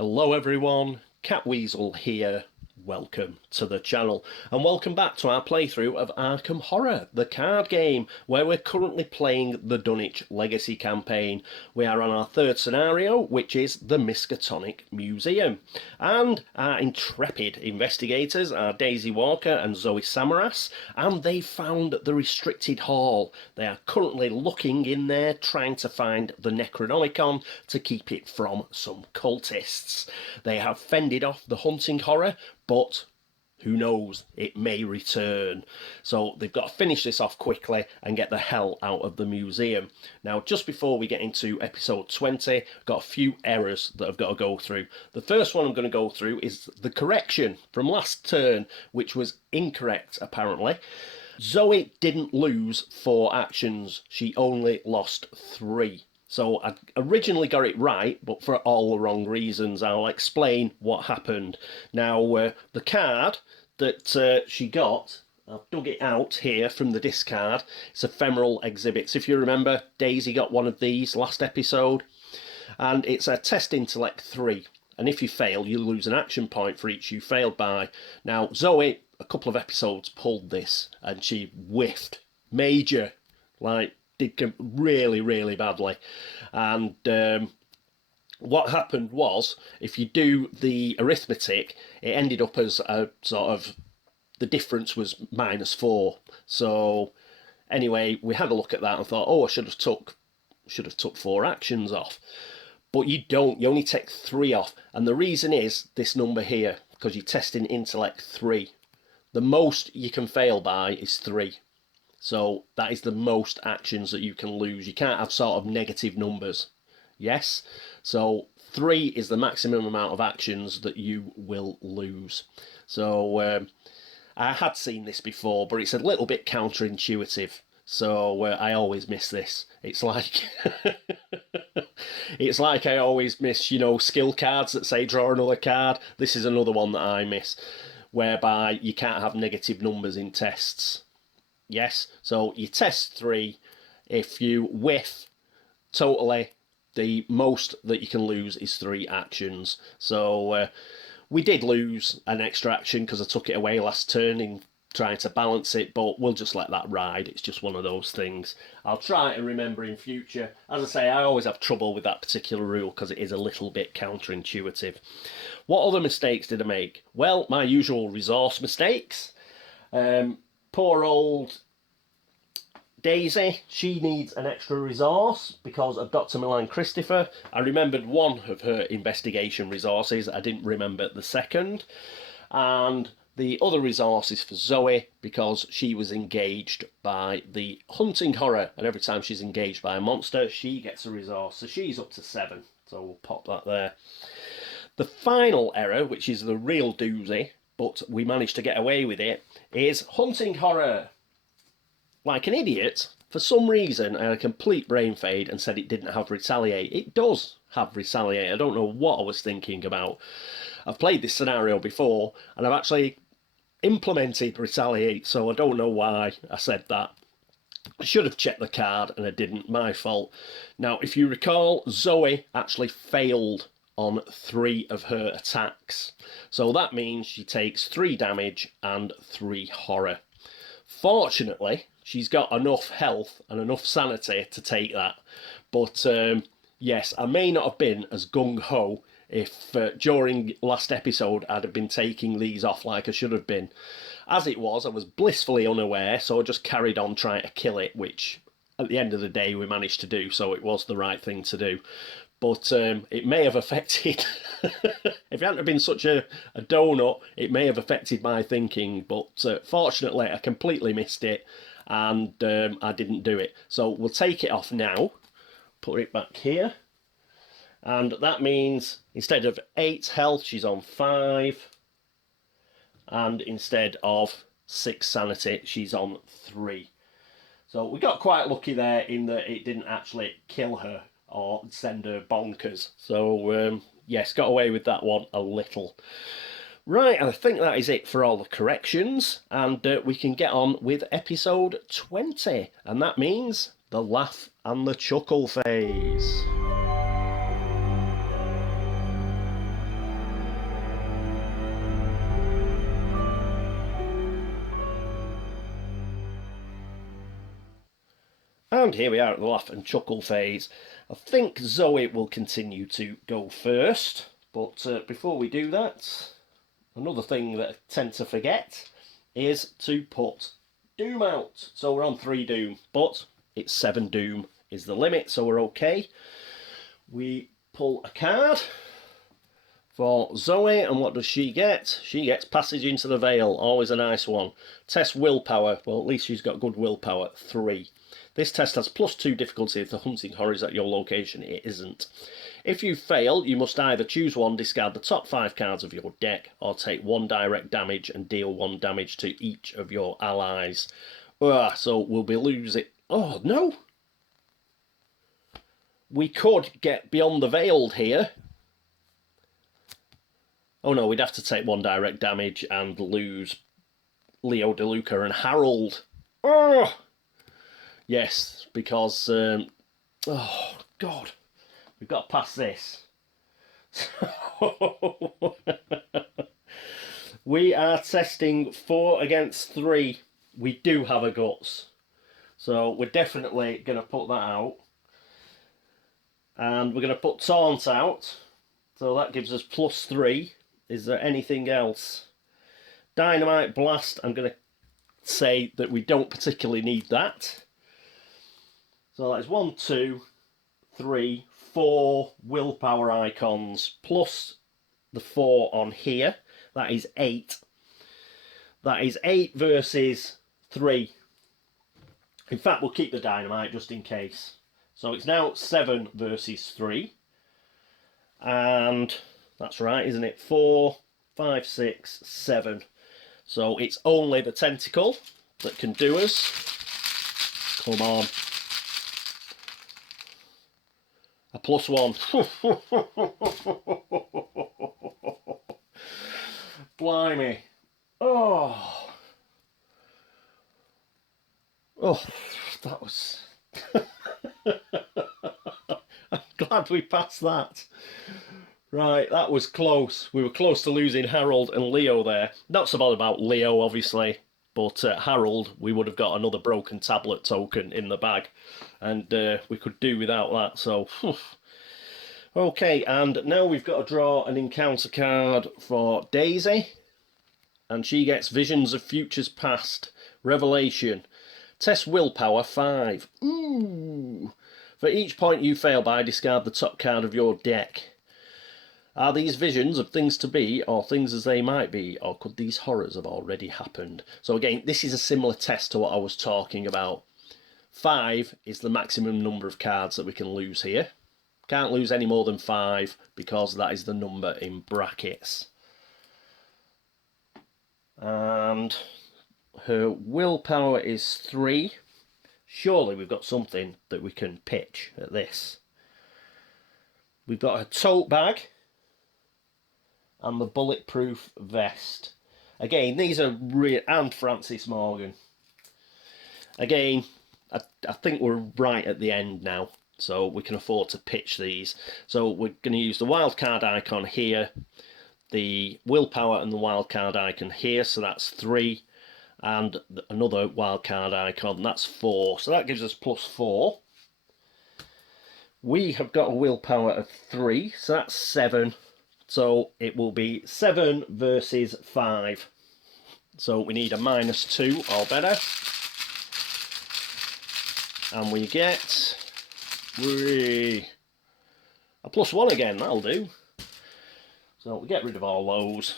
Hello everyone, Catweazle here. Welcome to the channel and welcome back to our playthrough of Arkham Horror, the card game, where we're currently playing the Dunwich Legacy campaign. We are on our third scenario, which is the Miskatonic Museum. And our intrepid investigators are Daisy Walker and Zoe Samaras, and they found the restricted hall. They are currently looking in there, trying to find the Necronomicon to keep it from some cultists. They have fended off the hunting horror, but who knows, it may return. So they've got to finish this off quickly and get the hell out of the museum. Now, just before we get into episode 20, I've got a few errors that I've got to go through. The first one I'm going to go through is the correction from last turn, which was incorrect, apparently. Zoe didn't lose 4 actions. She only lost 3. So I originally got it right, but for all the wrong reasons. I'll explain what happened. Now, the card that she got, I've dug it out here from the discard. It's Ephemeral Exhibits. If you remember, Daisy got one of these last episode. And it's a Test Intellect 3. And if you fail, you lose an action point for each you failed by. Now, Zoe, a couple of episodes, pulled this, and she whiffed. Major. Did really, really badly. And what happened was, if you do the arithmetic, it ended up as a sort of, the difference was -4. So anyway, we had a look at that and thought, oh, I should have took 4 actions off. But you don't, you only take 3 off. And the reason is this number here, because you're testing intellect 3. The most you can fail by is 3. So that is the most actions that you can lose. You can't have sort of negative numbers. Yes? So 3 is the maximum amount of actions that you will lose. So I had seen this before, but it's a little bit counterintuitive. So I always miss this. It's like it's like I always miss, you know, skill cards that say draw another card. This is another one that I miss, whereby you can't have negative numbers in tests. Yes, so you test 3. If you whiff totally, the most that you can lose is 3 actions. So we did lose an extra action because I took it away last turn in trying to balance it, but we'll just let that ride. It's just one of those things. I'll try to remember in future. As I say, I always have trouble with that particular rule because it is a little bit counterintuitive. What other mistakes did I make? Well, my usual resource mistakes. Poor old Daisy, she needs an extra resource because of Dr. Milan Christopher. I remembered one of her investigation resources, I didn't remember the second. And the other resource is for Zoe because she was engaged by the hunting horror, and every time she's engaged by a monster, she gets a resource. So she's up to 7, so we'll pop that there. The final error, which is the real doozy, but we managed to get away with it, is hunting horror. Like an idiot, for some reason, I had a complete brain fade and said it didn't have retaliate. It does have retaliate. I don't know what I was thinking about. I've played this scenario before, and I've actually implemented retaliate, so I don't know why I said that. I should have checked the card, and I didn't. My fault. Now, if you recall, Zoe actually failed on 3 of her attacks. So that means she takes 3 damage and 3 horror. Fortunately, she's got enough health and enough sanity to take that. But yes, I may not have been as gung-ho if during last episode I'd have been taking these off like I should have been. As it was, I was blissfully unaware, so I just carried on trying to kill it, which at the end of the day we managed to do, so it was the right thing to do. But it may have affected, if it hadn't been such a donut, it may have affected my thinking. But fortunately, I completely missed it, and I didn't do it. So we'll take it off now, put it back here. And that means instead of 8 health, she's on 5. And instead of 6 sanity, she's on 3. So we got quite lucky there in that it didn't actually kill her or send her bonkers. So, yes, got away with that one a little. Right, I think that is it for all the corrections, and we can get on with episode 20, and that means the laugh and the chuckle phase. And here we are at the laugh and chuckle phase. I think Zoe will continue to go first, but before we do that, another thing that I tend to forget is to put Doom out. So we're on 3 Doom, but it's 7 Doom is the limit, so we're okay. We pull a card for Zoe, and what does she get? She gets Passage into the Veil, always a nice one. Test willpower, well at least she's got good willpower, 3. This test has +2 difficulty if the hunting horror is at your location. It isn't. If you fail, you must either choose one, discard the top 5 cards of your deck, or take 1 direct damage and deal 1 damage to each of your allies. So we'll be losing... Oh, no! We could get beyond the Veiled here. Oh no, we'd have to take 1 direct damage and lose Leo DeLuca and Harold. Oh! Yes, because... oh, God. We've got to pass this. We are testing 4 against 3. We do have a guts. So we're definitely going to put that out. And we're going to put Taunt out. So that gives us +3. Is there anything else? Dynamite Blast, I'm going to say that we don't particularly need that. So that's 1, 2, 3, 4 willpower icons plus the 4 on here. That is 8. That is 8 versus 3. In fact, we'll keep the dynamite just in case. So it's now 7 versus 3. And that's right, isn't it? 4, 5, 6, 7. So it's only the tentacle that can do us. Come on. A +1. Blimey. Oh. Oh, that was... I'm glad we passed that. Right, that was close. We were close to losing Harold and Leo there. Not so bad about Leo, obviously, but Harold, we would have got another broken tablet token in the bag, and we could do without that, so... Okay, and now we've got to draw an encounter card for Daisy, and she gets Visions of Futures Past, Revelation. Test willpower 5. Ooh! For each point you fail by, discard the top card of your deck. Are these visions of things to be, or things as they might be, or could these horrors have already happened? So again, this is a similar test to what I was talking about. 5 is the maximum number of cards that we can lose here. Can't lose any more than 5, because that is the number in brackets. And her willpower is 3. Surely we've got something that we can pitch at this. We've got a tote bag and the bulletproof vest. Again, these are real, and Francis Morgan. Again, I think we're right at the end now, so we can afford to pitch these. So we're going to use the wildcard icon here, the willpower and the wildcard icon here, so that's 3. And another wildcard icon, that's 4. So that gives us +4. We have got a willpower of 3, so that's 7. So it will be 7 versus 5. So we need a -2 or better. And we get a +1 again, that'll do. So we get rid of all those.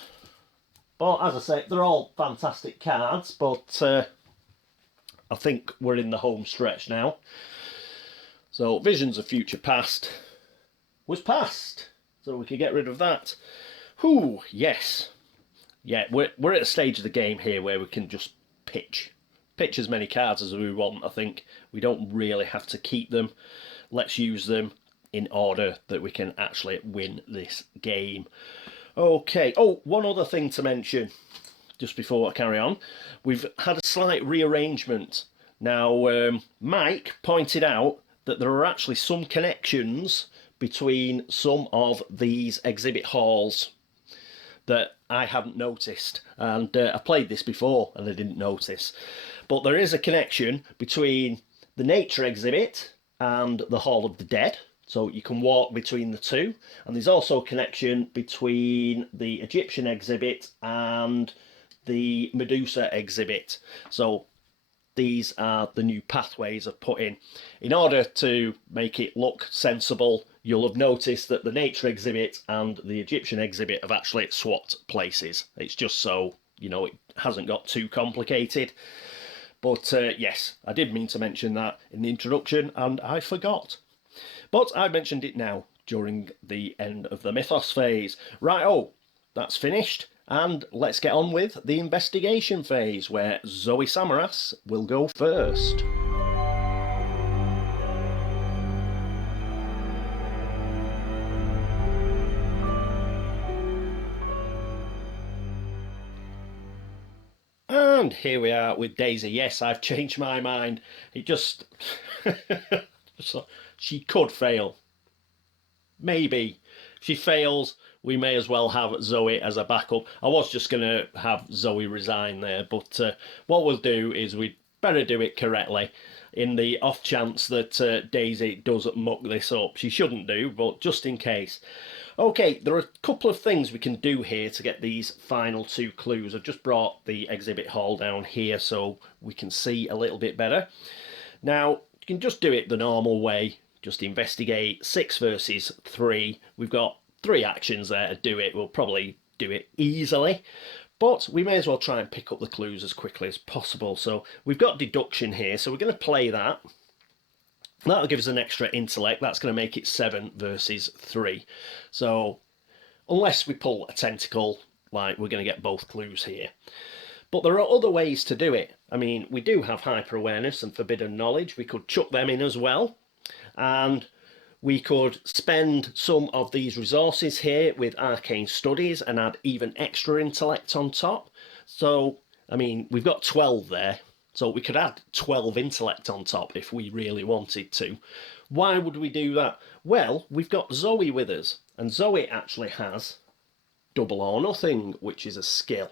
Well, as I say, they're all fantastic cards, but I think we're in the home stretch now. So, Visions of Future Past was passed, so we could get rid of that. Whew, yes. Yeah, we're at a stage of the game here where we can just pitch as many cards as we want, I think. We don't really have to keep them. Let's use them in order that we can actually win this game. Okay, oh, one other thing to mention, just before I carry on. We've had a slight rearrangement. Now, Mike pointed out that there are actually some connections between some of these exhibit halls that I hadn't noticed. And I played this before and I didn't notice. But there is a connection between the nature exhibit and the Hall of the Dead. So you can walk between the two. And there's also a connection between the Egyptian exhibit and the Medusa exhibit. So these are the new pathways I've put in. In order to make it look sensible, you'll have noticed that the nature exhibit and the Egyptian exhibit have actually swapped places. It's just so, you know, it hasn't got too complicated. But yes, I did mean to mention that in the introduction and I forgot. But I mentioned it now during the end of the Mythos phase. Right, oh, that's finished. And let's get on with the investigation phase, where Zoe Samaras will go first. And here we are with Daisy. Yes, I've changed my mind. It just... she could fail. Maybe. If she fails, we may as well have Zoe as a backup. I was just going to have Zoe resign there, but what we'll do is we'd better do it correctly in the off chance that Daisy does muck this up. She shouldn't do, but just in case. Okay, there are a couple of things we can do here to get these final two clues. I've just brought the exhibit hall down here so we can see a little bit better. Now, you can just do it the normal way. Just investigate 6 versus 3. We've got 3 actions there to do it. We'll probably do it easily, but we may as well try and pick up the clues as quickly as possible. So we've got deduction here, so we're going to play that. That'll give us an extra intellect. That's going to make it 7 versus 3. So unless we pull a tentacle, like, we're going to get both clues here. But there are other ways to do it. I mean, we do have hyper-awareness and forbidden knowledge. We could chuck them in as well. And we could spend some of these resources here with arcane studies and add even extra intellect on top. So, I mean, we've got 12 there. So we could add 12 intellect on top if we really wanted to. Why would we do that? Well, we've got Zoe with us. And Zoe actually has double or nothing, which is a skill.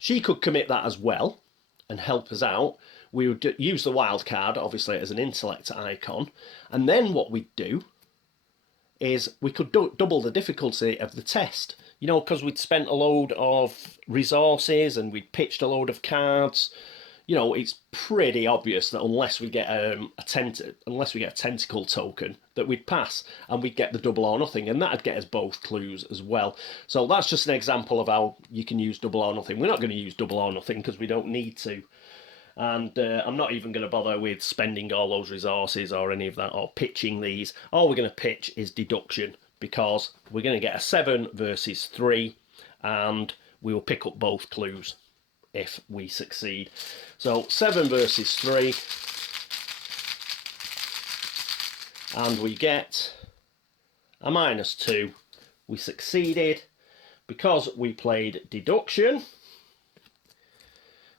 She could commit that as well and help us out. We would use the wild card, obviously, as an intellect icon. And then what we'd do is we could double the difficulty of the test. You know, because we'd spent a load of resources and we'd pitched a load of cards. You know, it's pretty obvious that unless we get a tentacle token, that we'd pass and we'd get the double or nothing, and that'd get us both clues as well. So that's just an example of how you can use double or nothing. We're not going to use double or nothing because we don't need to. And I'm not even going to bother with spending all those resources or any of that, or pitching these. All we're going to pitch is deduction, because we're going to get a 7 versus 3, and we will pick up both clues if we succeed. So 7 versus 3, and we get a -2. We succeeded because we played deduction.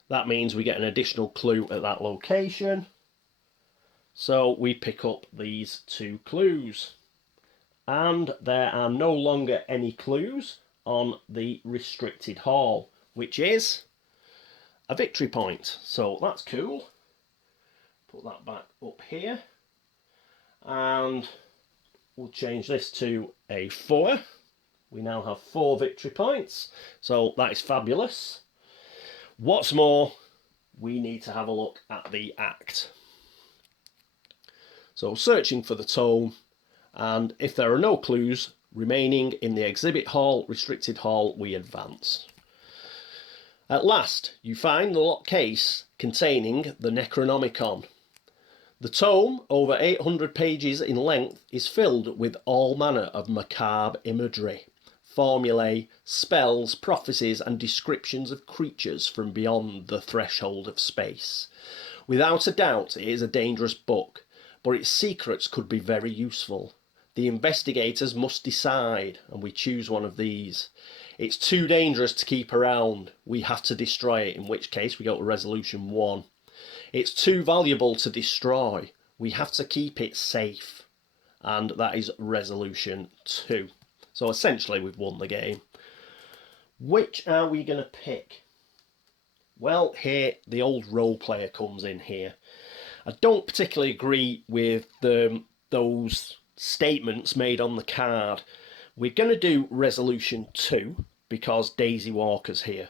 That means we get an additional clue at that location. So we pick up these 2 clues. And there are no longer any clues on the restricted hall, which is a victory point. So that's cool. Put that back up here. And we'll change this to a 4. We now have 4 victory points. So that is fabulous. What's more, we need to have a look at the act. So searching for the tome, and if there are no clues remaining in the exhibit hall, restricted hall, we advance. At last, you find the locked case containing the Necronomicon. The tome, over 800 pages in length, is filled with all manner of macabre imagery, formulae, spells, prophecies, and descriptions of creatures from beyond the threshold of space. Without a doubt, it is a dangerous book, but its secrets could be very useful. The investigators must decide, and we choose one of these. It's too dangerous to keep around. We have to destroy it, in which case we go to resolution 1. It's too valuable to destroy. We have to keep it safe, and that is resolution 2. So essentially we've won the game. Which are we going to pick? Well, here the old role player comes in here. I don't particularly agree with those statements made on the card. We're going to do Resolution 2 because Daisy Walker's here.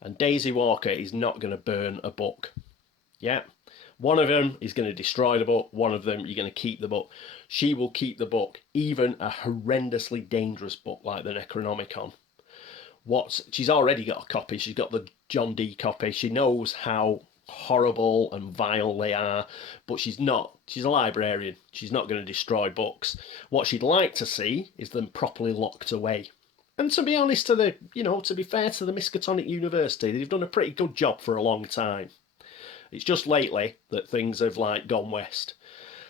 And Daisy Walker is not going to burn a book. Yeah. One of them is going to destroy the book. One of them, you're going to keep the book. She will keep the book, even a horrendously dangerous book like the Necronomicon. She's already got a copy. She's got the John Dee copy. She knows how horrible and vile they are, but she's a librarian. She's not going to destroy books. What she'd like to see is them properly locked away. And to be honest, to be fair to the Miskatonic University, they've done a pretty good job for a long time. It's just lately that things have gone west.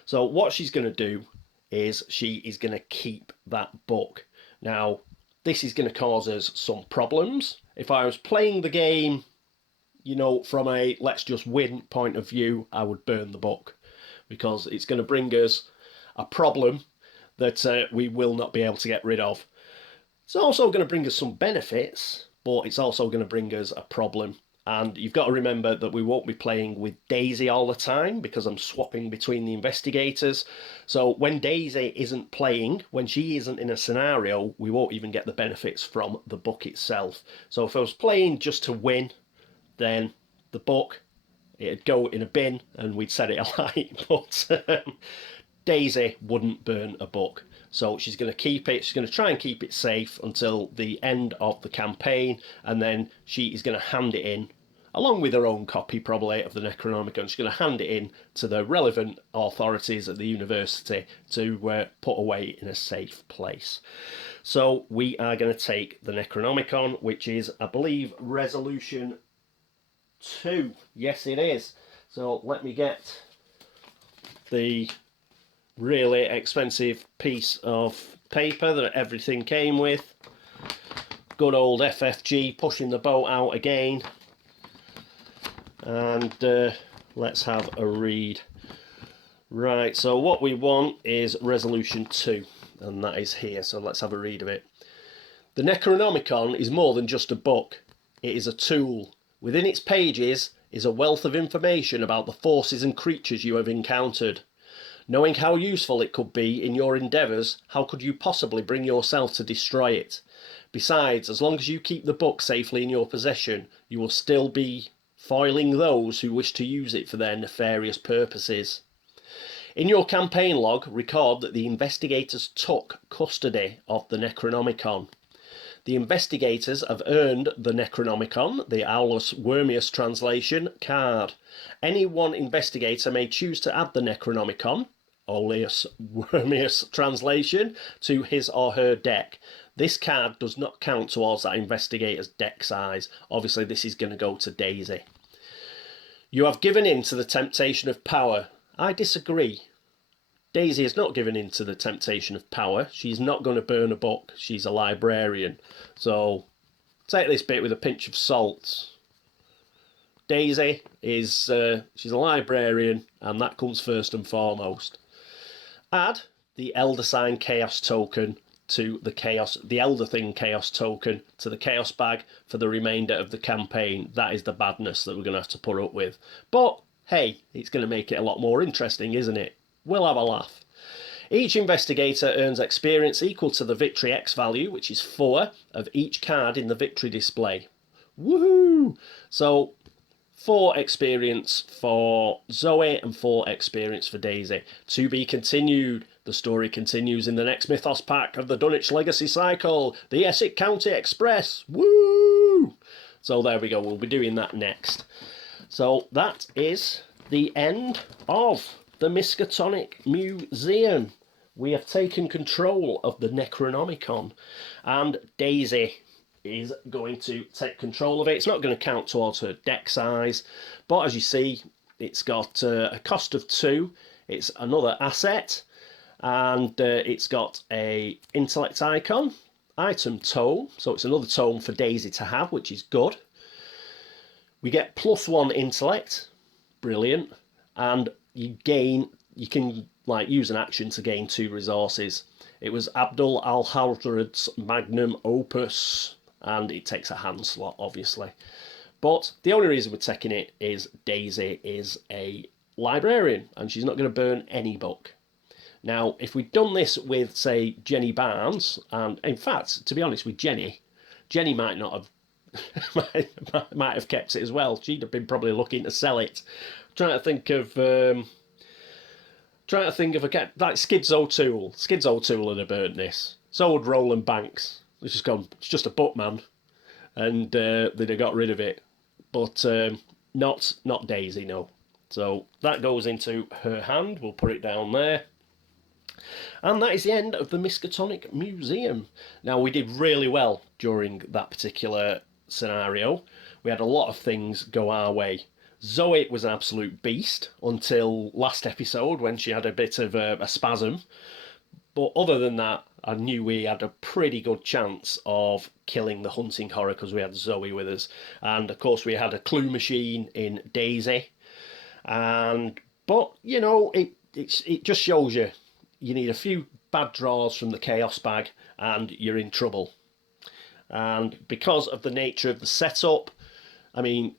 So what she's going to do is she is going to keep that book. Now, this is going to cause us some problems. If I was playing the game, from a let's just win point of view, I would burn the book, because it's going to bring us a problem that we will not be able to get rid of. It's also going to bring us some benefits, but it's also going to bring us a problem. And you've got to remember that we won't be playing with Daisy all the time, because I'm swapping between the investigators. So when Daisy isn't playing, when she isn't in a scenario, we won't even get the benefits from the book itself. So if I was playing just to win, then the book, it'd go in a bin and we'd set it alight. But Daisy wouldn't burn a book. So she's going to keep it. She's going to try and keep it safe until the end of the campaign, and then she is going to hand it in, along with her own copy probably of the Necronomicon. She's going to hand it in to the relevant authorities at the university to put away in a safe place. So we are going to take the Necronomicon, which is, I believe, Resolution 2. Yes, it is. So let me get the really expensive piece of paper that everything came with. Good old FFG pushing the boat out again. And let's have a read. Right, so what we want is Resolution 2, and that is here, so let's have a read of it. The Necronomicon is more than just a book. It is a tool. Within its pages is a wealth of information about the forces and creatures you have encountered. Knowing how useful it could be in your endeavours, how could you possibly bring yourself to destroy it? Besides, as long as you keep the book safely in your possession, you will still be foiling those who wish to use it for their nefarious purposes. In your campaign log, record that the investigators took custody of the Necronomicon. The investigators have earned the Necronomicon, the Olaus Wormius translation, card. Any one investigator may choose to add the Necronomicon, Olaus Wormius translation, to his or her deck. This card does not count towards that investigator's deck size. Obviously, this is going to go to Daisy. You have given in to the temptation of power. I disagree. Daisy has not given in to the temptation of power. She's not going to burn a book. She's a librarian. So take this bit with a pinch of salt. Daisy is she's a librarian, and that comes first and foremost. Add the Elder Sign Chaos token to the Elder Thing Chaos token to the Chaos bag for the remainder of the campaign. That is the badness that we're going to have to put up with. But hey, it's going to make it a lot more interesting, isn't it? We'll have a laugh. Each investigator earns experience equal to the victory X value, which is 4, of each card in the victory display. Woohoo! So 4 experience for Zoe and 4 experience for Daisy. To be continued. The story continues in the next Mythos pack of the Dunwich Legacy Cycle, the Essex County Express. Woo! So there we go, we'll be doing that next. So that is the end of the Miskatonic Museum. We have taken control of the Necronomicon, and Daisy is going to take control of it. It's not going to count towards her deck size, but as you see, it's got a cost of 2. It's another asset, and it's got a intellect icon, item tome, so it's another tome for Daisy to have, which is good. We get +1 intellect, brilliant, and you can use an action to gain 2 resources. It was Abdul Alhazred's magnum opus, and it takes a hand slot, obviously. But the only reason we're taking it is Daisy is a librarian, and she's not going to burn any book. Now, if we'd done this with, say, Jenny Barnes, and in fact, to be honest with Jenny might not have might have kept it as well. She'd have been probably looking to sell it. Trying to think of a like Skids O'Toole. Skids O'Toole would have burnt this. So would Roland Banks. It's just a book, man, and they'd have got rid of it. But not Daisy, no. So that goes into her hand. We'll put it down there. And that is the end of the Miskatonic Museum. Now, we did really well during that particular scenario. We had a lot of things go our way. Zoe was an absolute beast until last episode when she had a bit of a spasm. But other than that, I knew we had a pretty good chance of killing the hunting horror because we had Zoe with us. And, of course, we had a clue machine in Daisy. But, you know, it just shows you. You need a few bad draws from the Chaos bag and you're in trouble. And because of the nature of the setup, I mean,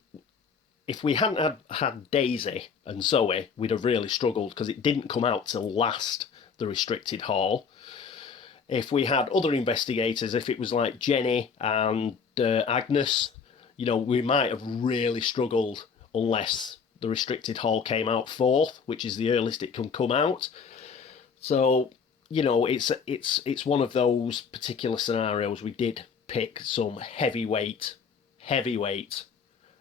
if we hadn't had Daisy and Zoe, we'd have really struggled because it didn't come out till last the restricted hall. If we had other investigators, if it was like Jenny and Agnes, you know, we might have really struggled unless the restricted hall came out fourth, which is the earliest it can come out. So, you know, it's one of those particular scenarios. We did pick some heavyweight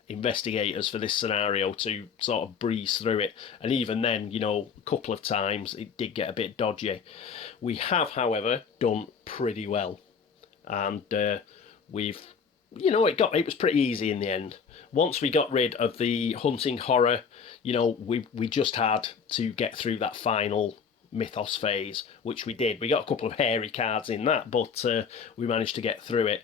investigators for this scenario to sort of breeze through it. And even then, you know, a couple of times it did get a bit dodgy. We have, however, done pretty well. And we've, you know, it was pretty easy in the end. Once we got rid of the hunting horror, you know, we just had to get through that final mythos phase, which we did. We got a couple of hairy cards in that, but we managed to get through it.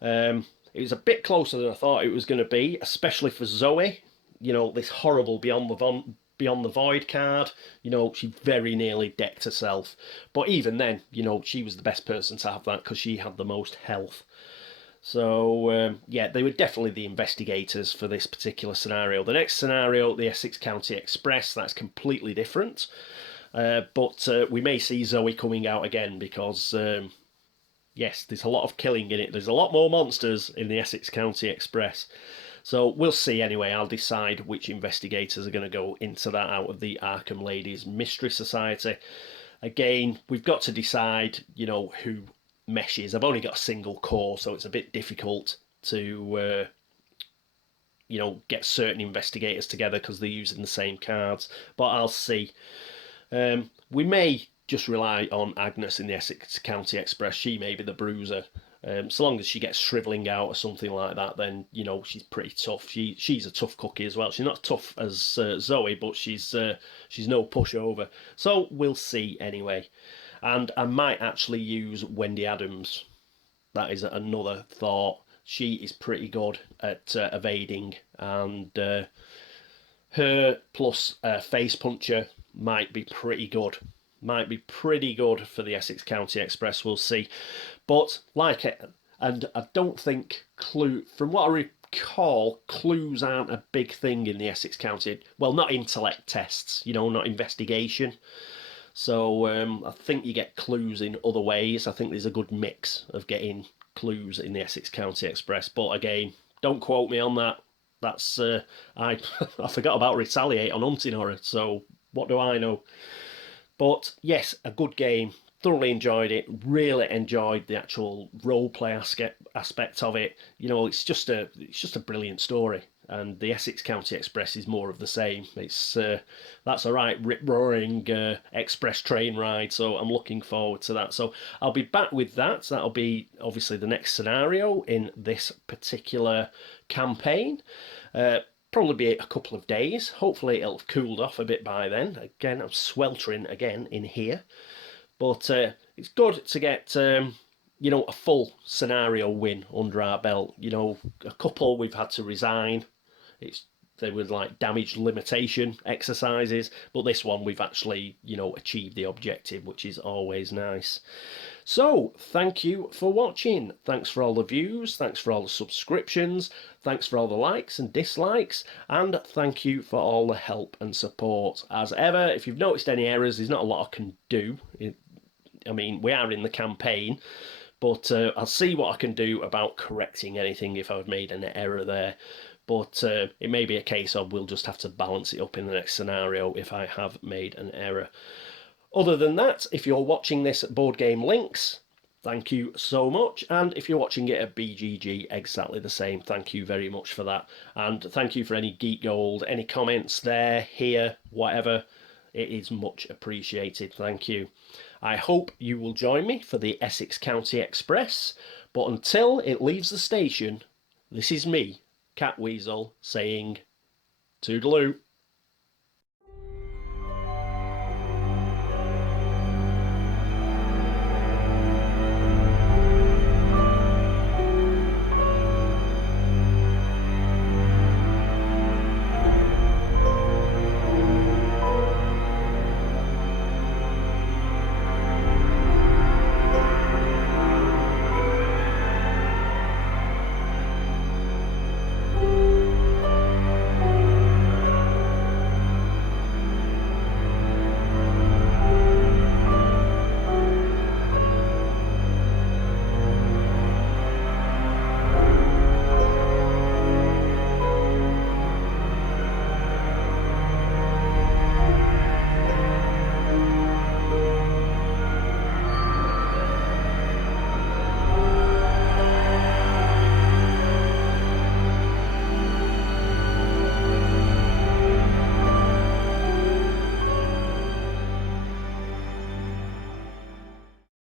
It was a bit closer than I thought it was going to be, especially for Zoe. You know, this horrible Beyond the Void card, you know, she very nearly decked herself. But even then, you know, she was the best person to have that because she had the most health. So, yeah, they were definitely the investigators for this particular scenario. The next scenario, the Essex County Express, that's completely different. But we may see Zoe coming out again because, yes, there's a lot of killing in it. There's a lot more monsters in the Essex County Express. So we'll see anyway. I'll decide which investigators are going to go into that out of the Arkham Ladies Mystery Society. Again, we've got to decide, you know, who meshes. I've only got a single core, so it's a bit difficult to, you know, get certain investigators together because they're using the same cards. But I'll see. We may just rely on Agnes in the Essex County Express. She may be the bruiser. So long as she gets shrivelling out or something like that, then, you know, she's pretty tough. She's a tough cookie as well. She's not tough as Zoe, but she's no pushover. So we'll see anyway. And I might actually use Wendy Adams. That is another thought. She is pretty good at evading, and her plus Face Puncher might be pretty good. Might be pretty good for the Essex County Express, we'll see. But, like it, and I don't think from what I recall, clues aren't a big thing in the Essex County. Well, not intellect tests, you know, not investigation. So I think you get clues in other ways. I think there's a good mix of getting clues in the Essex County Express. But again, don't quote me on that. That's I forgot about Retaliate on Hunting Horror, so what do I know? But yes, a good game. Thoroughly enjoyed it. Really enjoyed the actual roleplay aspect of it. You know, it's just a brilliant story. And the Essex County Express is more of the same. It's that's a right rip-roaring express train ride, so I'm looking forward to that. So I'll be back with that. That'll be obviously the next scenario in this particular campaign. Probably be a couple of days. Hopefully it'll have cooled off a bit by then. Again, I'm sweltering again in here. But it's good to get, you know, a full scenario win under our belt. You know, a couple we've had to resign. They were like damage limitation exercises. But this one we've actually, you know, achieved the objective, which is always nice. So, thank you for watching. Thanks for all the views, thanks for all the subscriptions, thanks for all the likes and dislikes, and thank you for all the help and support. As ever, if you've noticed any errors, there's not a lot I can do. I mean, we are in the campaign, but I'll see what I can do about correcting anything if I've made an error there. But it may be a case of we'll just have to balance it up in the next scenario if I have made an error. Other than that, if you're watching this at Board Game Links, thank you so much. And if you're watching it at BGG, exactly the same. Thank you very much for that. And thank you for any Geek Gold, any comments there, here, whatever. It is much appreciated. Thank you. I hope you will join me for the Essex County Express. But until it leaves the station, this is me, Catweazle, saying toodaloo.